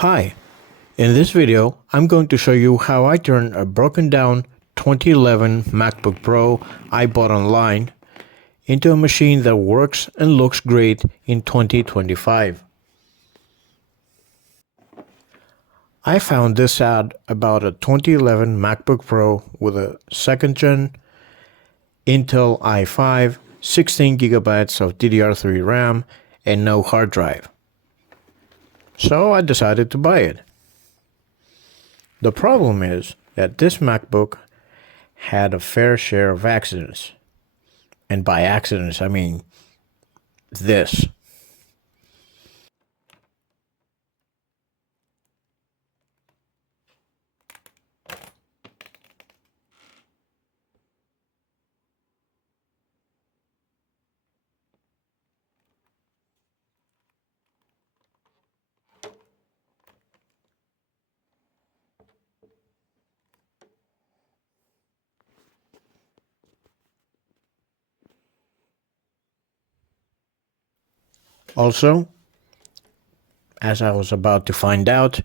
Hi, in this video I'm going to show you how I turned a broken down 2011 MacBook Pro I bought online into a machine that works and looks great in 2025. I found this ad about a 2011 MacBook Pro with a second gen Intel i5, 16 gigabytes of DDR3 RAM, and no hard drive. So I decided to buy it. The problem is that this MacBook had a fair share of accidents. And by accidents, I mean this. Also, as I was about to find out,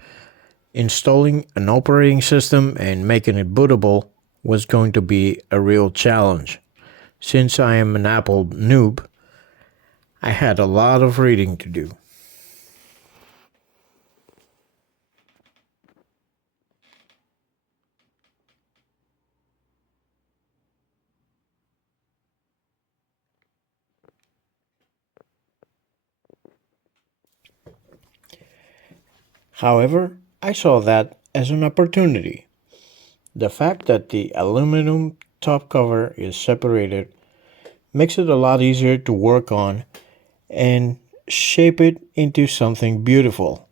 installing an operating system and making it bootable was going to be a real challenge. Since I am an Apple noob, I had a lot of reading to do. However, I saw that as an opportunity. The fact that the aluminum top cover is separated makes it a lot easier to work on and shape it into something beautiful.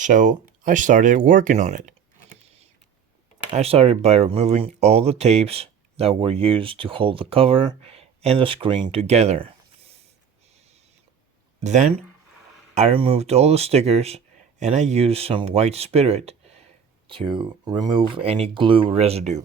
So I started working on it. I started by removing all the tapes that were used to hold the cover and the screen together. Then I removed all the stickers and I used some white spirit to remove any glue residue.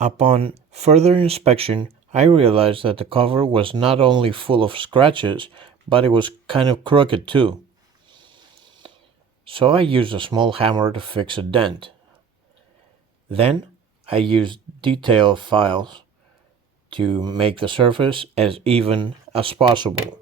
Upon further inspection, I realized that the cover was not only full of scratches, but it was kind of crooked too. So I used a small hammer to fix a dent. Then I used detail files to make the surface as even as possible.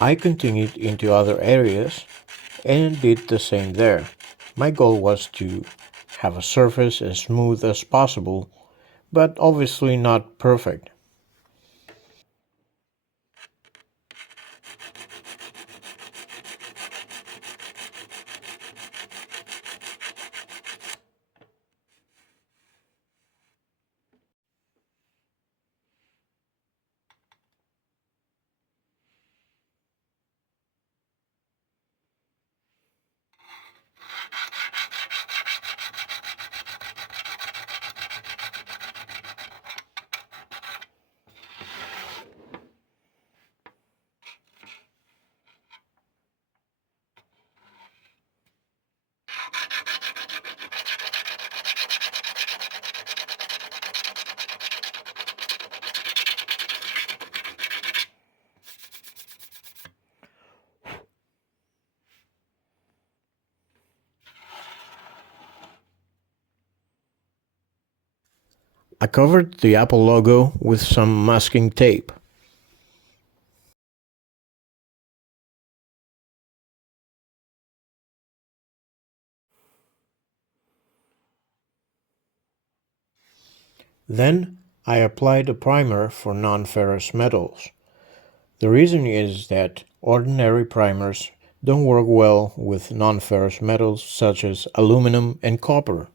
I continued into other areas and did the same there. My goal was to have a surface as smooth as possible, but obviously not perfect. I covered the Apple logo with some masking tape. Then I applied a primer for non-ferrous metals. The reason is that ordinary primers don't work well with non-ferrous metals such as aluminum and copper.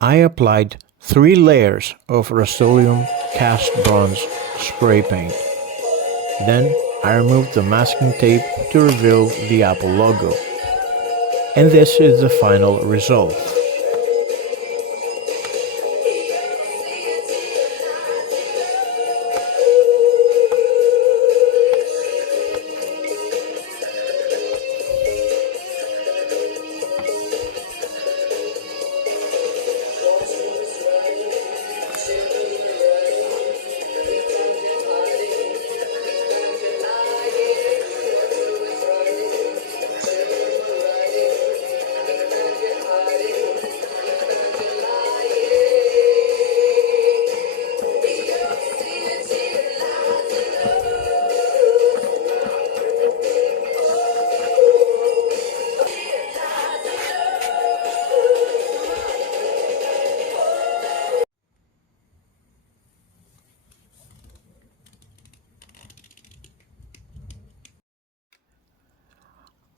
I applied 3 layers of Rust-Oleum cast bronze spray paint. Then I removed the masking tape to reveal the Apple logo. And this is the final result.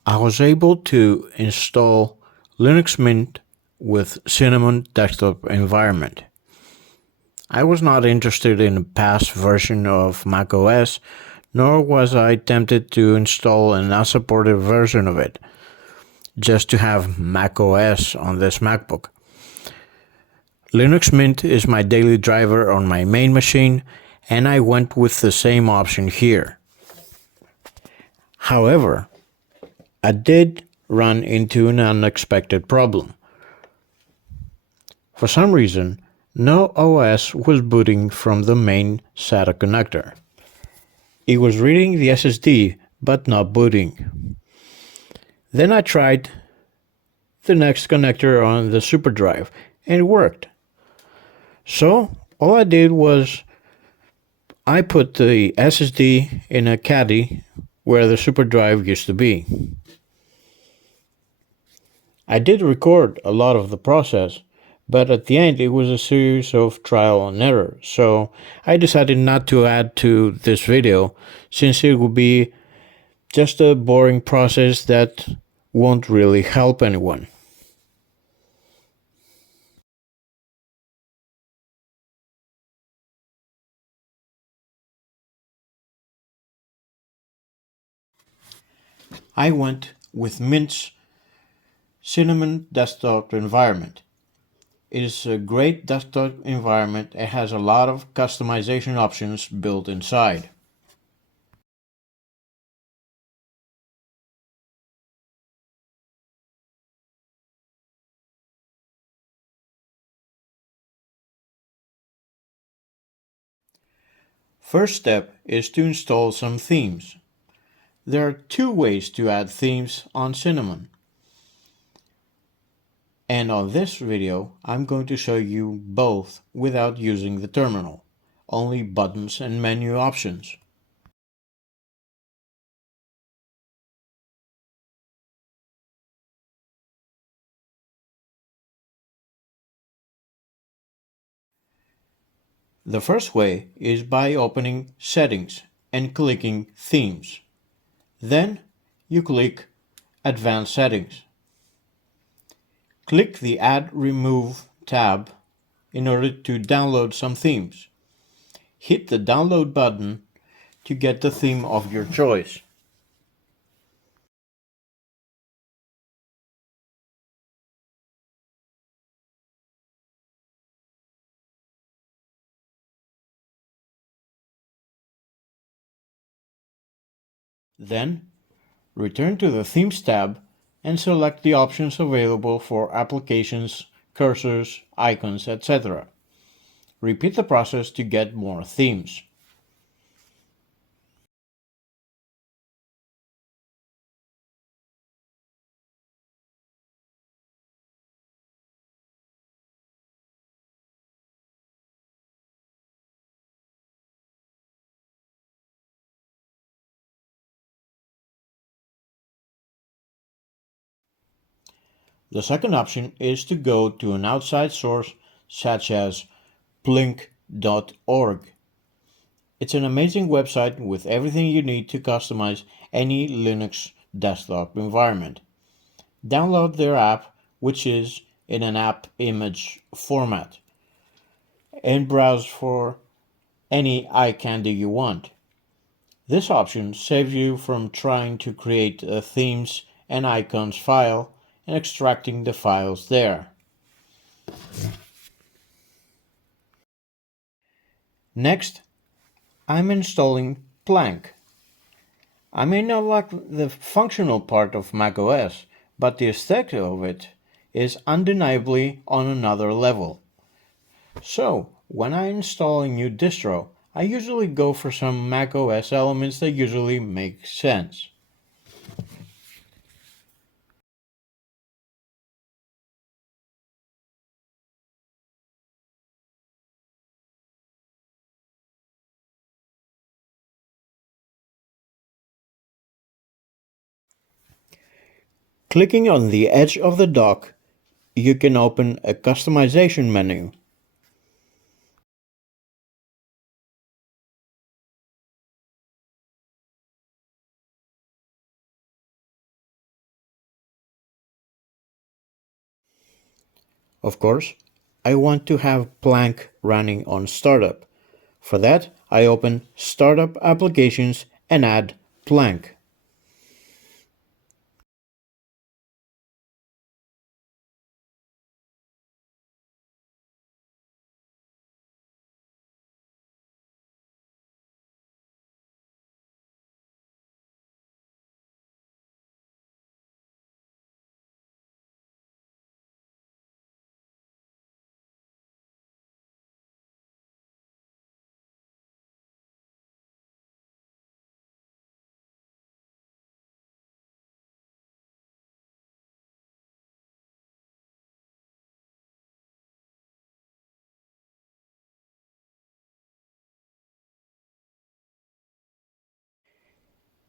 I was able to install Linux Mint with Cinnamon desktop environment. I was not interested in a past version of macOS, nor was I tempted to install an unsupported version of it, just to have macOS on this MacBook. Linux Mint is my daily driver on my main machine, and I went with the same option here. However, I did run into an unexpected problem. For some reason, no OS was booting from the main SATA connector. It was reading the SSD, but not booting. Then I tried the next connector on the SuperDrive, and it worked. So, all I did was I put the SSD in a caddy where the SuperDrive used to be. I did record a lot of the process, but at the end it was a series of trial and error, so I decided not to add to this video since it would be just a boring process that won't really help anyone. I went with Mint's Cinnamon desktop environment. It is a great desktop environment and has a lot of customization options built inside. First step is to install some themes. There are two ways to add themes on Cinnamon. And on this video, I'm going to show you both without using the terminal, only buttons and menu options. The first way is by opening Settings and clicking Themes. Then you click Advanced Settings. Click the Add Remove tab in order to download some themes. Hit the download button to get the theme of your choice. Then, return to the Themes tab and select the options available for applications, cursors, icons, etc. Repeat the process to get more themes. The second option is to go to an outside source such as plink.org. It's an amazing website with everything you need to customize any Linux desktop environment. Download their app, which is in an app image format, and browse for any eye candy you want. This option saves you from trying to create a themes and icons file and extracting the files there. Next, I'm installing Plank. I may not like the functional part of macOS, but the aesthetic of it is undeniably on another level. So, when I install a new distro, I usually go for some macOS elements that usually make sense. Clicking on the edge of the dock, you can open a customization menu. Of course, I want to have Plank running on startup. For that, I open Startup Applications and add Plank.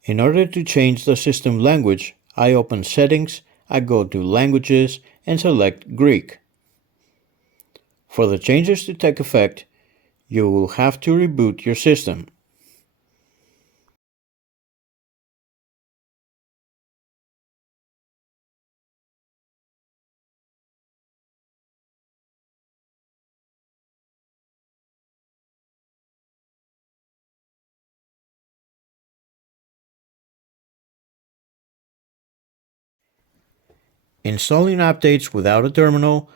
In order to change the system language, I open Settings, I go to Languages and select Greek. For the changes to take effect, you will have to reboot your system. Installing updates without a terminal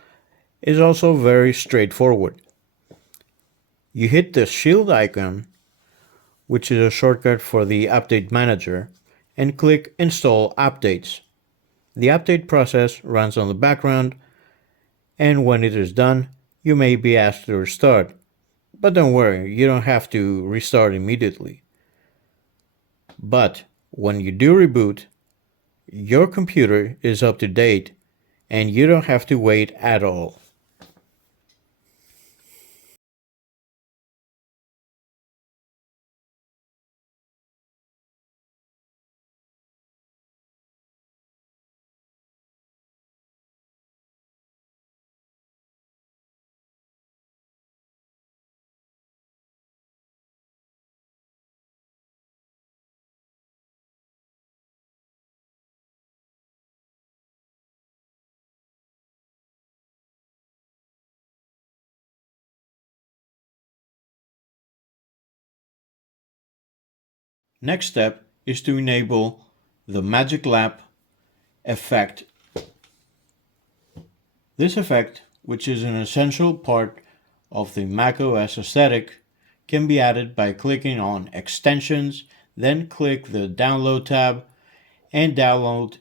is also very straightforward. You hit the shield icon, which is a shortcut for the Update Manager, and click Install Updates. The update process runs on the background, and when it is done, you may be asked to restart. But don't worry, you don't have to restart immediately. But when you do reboot, your computer is up to date and you don't have to wait at all. Next step is to enable the Magic Lamp effect. This effect, which is an essential part of the macOS aesthetic, can be added by clicking on Extensions, then click the Download tab and download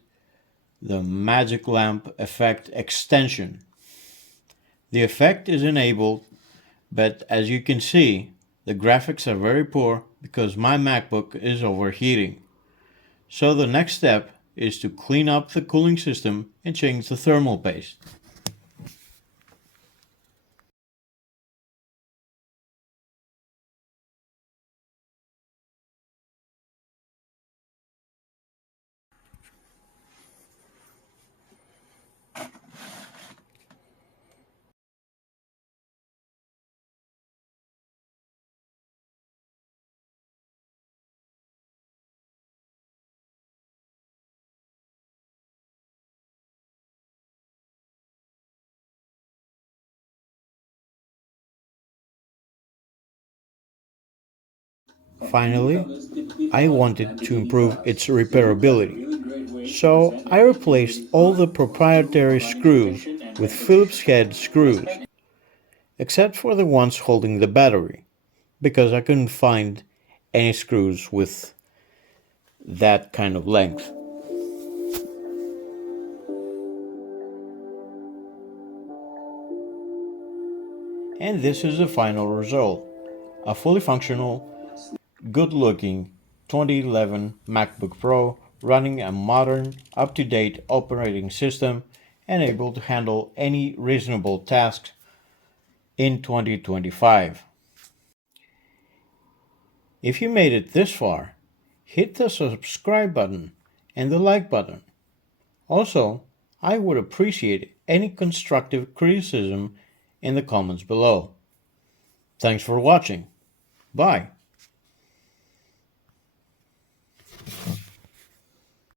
the Magic Lamp Effect extension. The effect is enabled, but as you can see, the graphics are very poor because my MacBook is overheating. So the next step is to clean up the cooling system and change the thermal paste. Finally, I wanted to improve its repairability, so I replaced all the proprietary screws with Phillips head screws, except for the ones holding the battery, because I couldn't find any screws with that kind of length. And this is the final result: a fully functional, good-looking 2011 MacBook Pro running a modern, up-to-date operating system and able to handle any reasonable tasks in 2025. If you made it this far, hit the subscribe button and the like button. Also, I would appreciate any constructive criticism in the comments below. Thanks for watching. Bye.